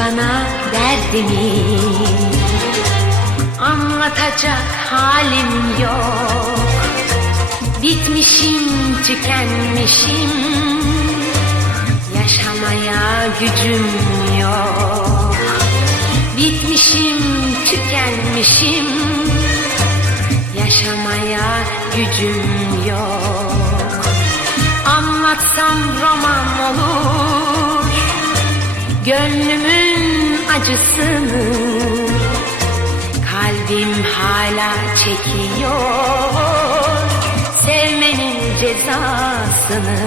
Bana derdimi Anlatacak halim yok. Bitmişim, tükenmişim Yaşamaya gücüm yok. Bitmişim, tükenmişim Yaşamaya gücüm yok. Anlatsam roman olur Gönlümün acısını Kalbim hala çekiyor Sevmenin cezasını.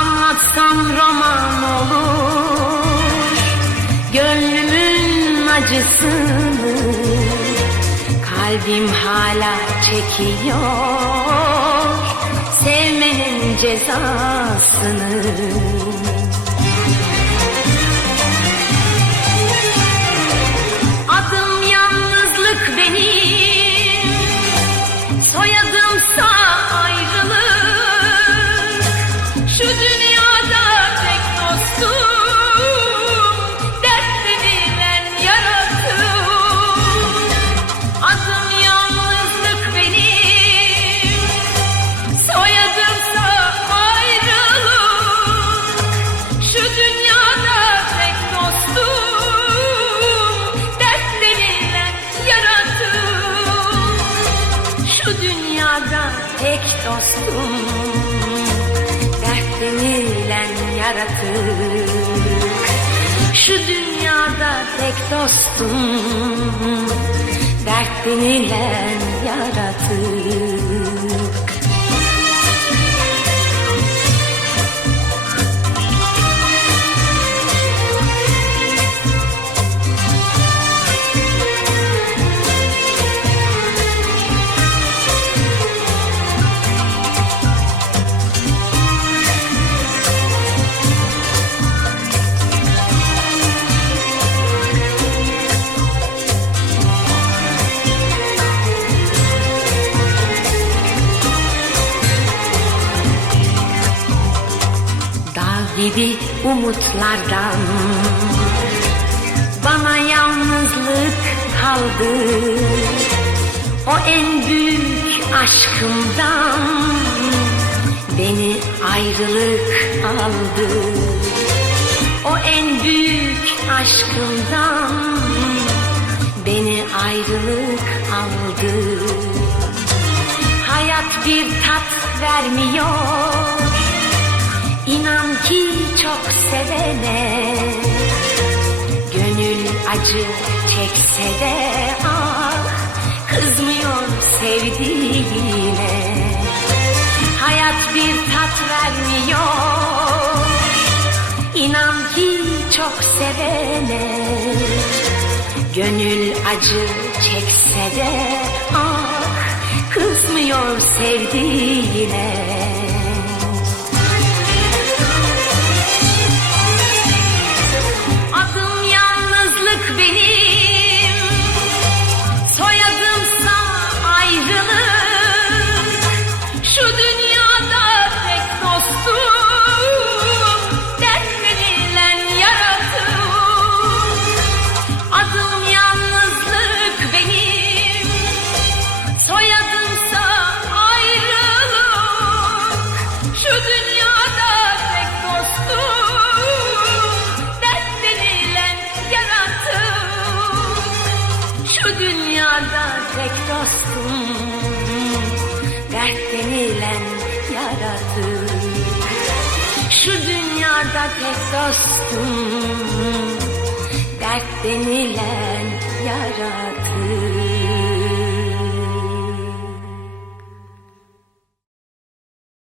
Anlatsam roman olur. Gönlümün acısını Kalbim hala çekiyor Sevmenin cezasını Ayrılık Şu dünyada Şu dünyada tek dostum. Dertleriyle yaratık Şu dünyada tek dostum. Dertleriyle yaratık gibi umutlardan. Bana yalnızlık kaldı. O en büyük aşkımdan Beni ayrılık aldı. O en büyük aşkımdan Beni ayrılık aldı. Hayat bir tat vermiyor İnan ki çok sevene Gönül acı çekse de ah Kızmıyor sevdiğine. Hayat bir tat vermiyor. İnan ki çok sevene Gönül acı çekse de ah Kızmıyor sevdiğine dostum Dertleriyle yarattım Şu dünyada tek dostum. Dert denilen yarattı